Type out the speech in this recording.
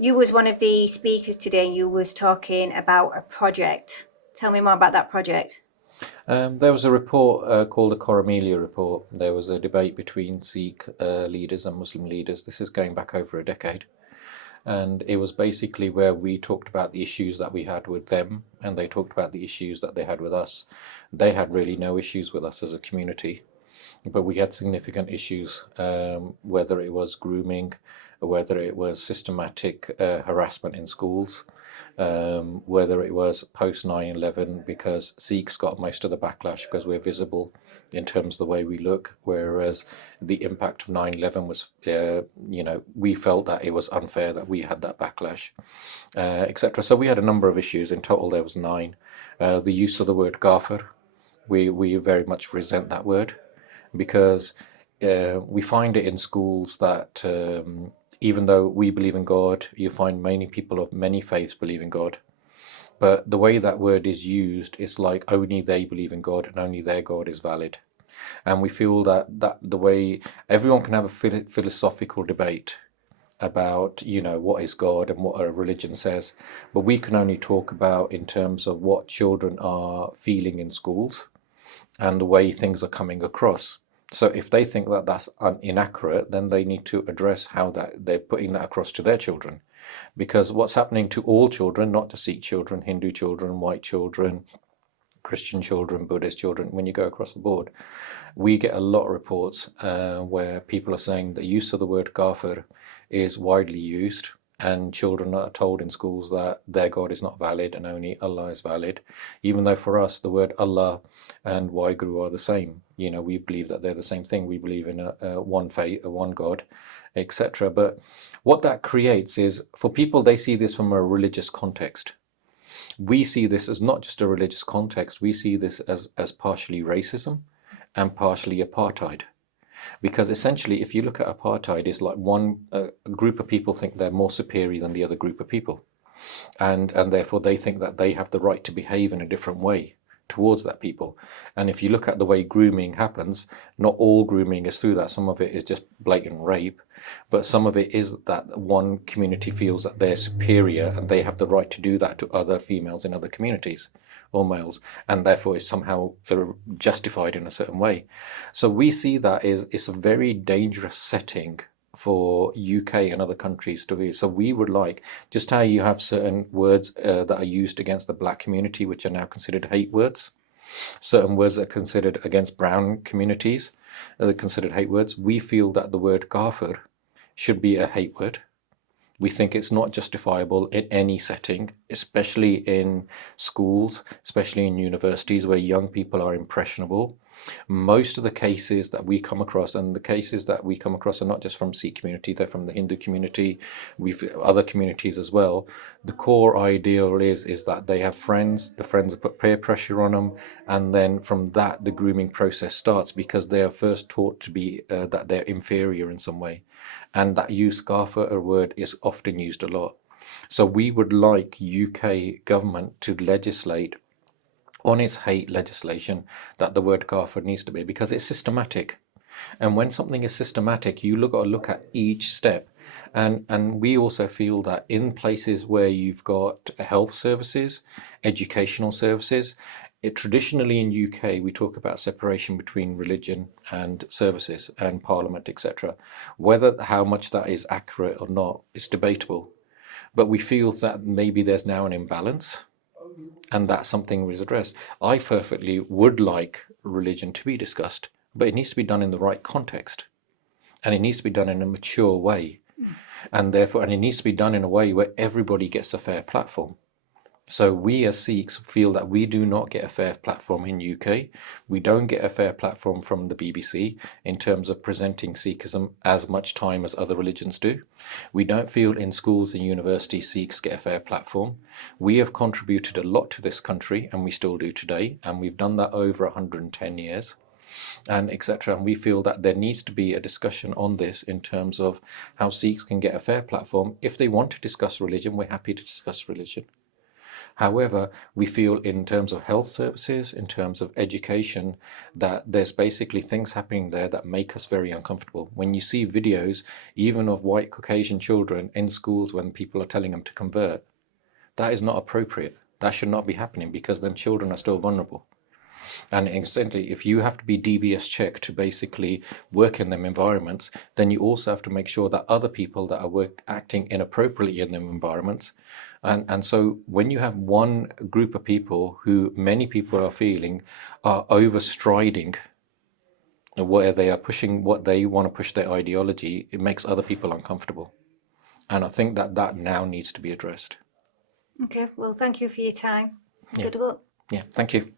You was one of the speakers today. You was talking about a project. Tell me more about that project. There was a report called the Coramelia report. There was a debate between Sikh leaders and Muslim leaders. This is going back over a decade. And it was basically where we talked about the issues that we had with them, and they talked about the issues that they had with us. They had really no issues with us as a community, but we had significant issues, whether it was grooming, whether it was systematic harassment in schools, whether it was post 9/11, because Sikhs got most of the backlash because we're visible in terms of the way we look, whereas the impact of 9/11 was, we felt that it was unfair that we had that backlash, etc. So we had a number of issues. In total, there was 9. The use of the word kafir, we very much resent that word, because we find it in schools that even though we believe in God, you find many people of many faiths believe in God. But the way that word is used is like only they believe in God and only their God is valid. And we feel that the way everyone can have a philosophical debate about, what is God and what a religion says, but we can only talk about in terms of what children are feeling in schools and the way things are coming across. So if they think that that's inaccurate, then they need to address how that they're putting that across to their children. Because what's happening to all children, not just Sikh children, Hindu children, white children, Christian children, Buddhist children, when you go across the board, we get a lot of reports where people are saying the use of the word kafir is widely used, and children are told in schools that their God is not valid and only Allah is valid, even though for us the word Allah and Waheguru are the same. We believe that they're the same thing. We believe in a one faith, a one God, etc. But what that creates is, for people, they see this from a religious context. We see this as not just a religious context. We see this as partially racism and partially apartheid. Because essentially, if you look at apartheid, it's like one group of people think they're more superior than the other group of people. And therefore they think that they have the right to behave in a different way towards that people. And if you look at the way grooming happens, not all grooming is through that. Some of it is just blatant rape, but some of it is that one community feels that they're superior and they have the right to do that to other females in other communities or males, and therefore is somehow justified in a certain way. So we see that it's a very dangerous setting for UK and other countries to be. So we would like, just how you have certain words that are used against the black community, which are now considered hate words, certain words that are considered against brown communities are considered hate words. We feel that the word kafir should be a hate word. We think it's not justifiable in any setting, especially in schools, especially in universities where young people are impressionable. Most of the cases that we come across, and the cases that we come across are not just from Sikh community, they're from the Hindu community, we've other communities as well. The core ideal is that they have friends, the friends have put peer pressure on them, and then from that the grooming process starts, because they are first taught to be that they're inferior in some way. And that use kafir word is often used a lot. So we would like UK government to legislate on its hate legislation that the word kafir needs to be, because it's systematic. And when something is systematic, you got to look at each step. And we also feel that in places where you've got health services, educational services, traditionally in UK we talk about separation between religion and services and parliament, etc. Whether how much that is accurate or not is debatable. But we feel that maybe there's now an imbalance, and that's something was addressed. I perfectly would like religion to be discussed, but it needs to be done in the right context, and it needs to be done in a mature way, and it needs to be done in a way where everybody gets a fair platform. So we as Sikhs feel that we do not get a fair platform in UK. We don't get a fair platform from the BBC in terms of presenting Sikhism as much time as other religions do. We don't feel in schools and universities Sikhs get a fair platform. We have contributed a lot to this country, and we still do today, and we've done that over 110 years. And etc. And we feel that there needs to be a discussion on this in terms of how Sikhs can get a fair platform. If they want to discuss religion, we're happy to discuss religion. However, we feel in terms of health services, in terms of education, that there's basically things happening there that make us very uncomfortable. When you see videos, even of white Caucasian children in schools when people are telling them to convert, that is not appropriate. That should not be happening because them children are still vulnerable. And incidentally, if you have to be DBS checked to basically work in them environments, then you also have to make sure that other people that are acting inappropriately in them environments. And so when you have one group of people who many people are feeling are overstriding where they are pushing what they want to push their ideology, it makes other people uncomfortable. And I think that that now needs to be addressed. Okay, well, thank you for your time. Yeah. Good luck. Yeah, thank you.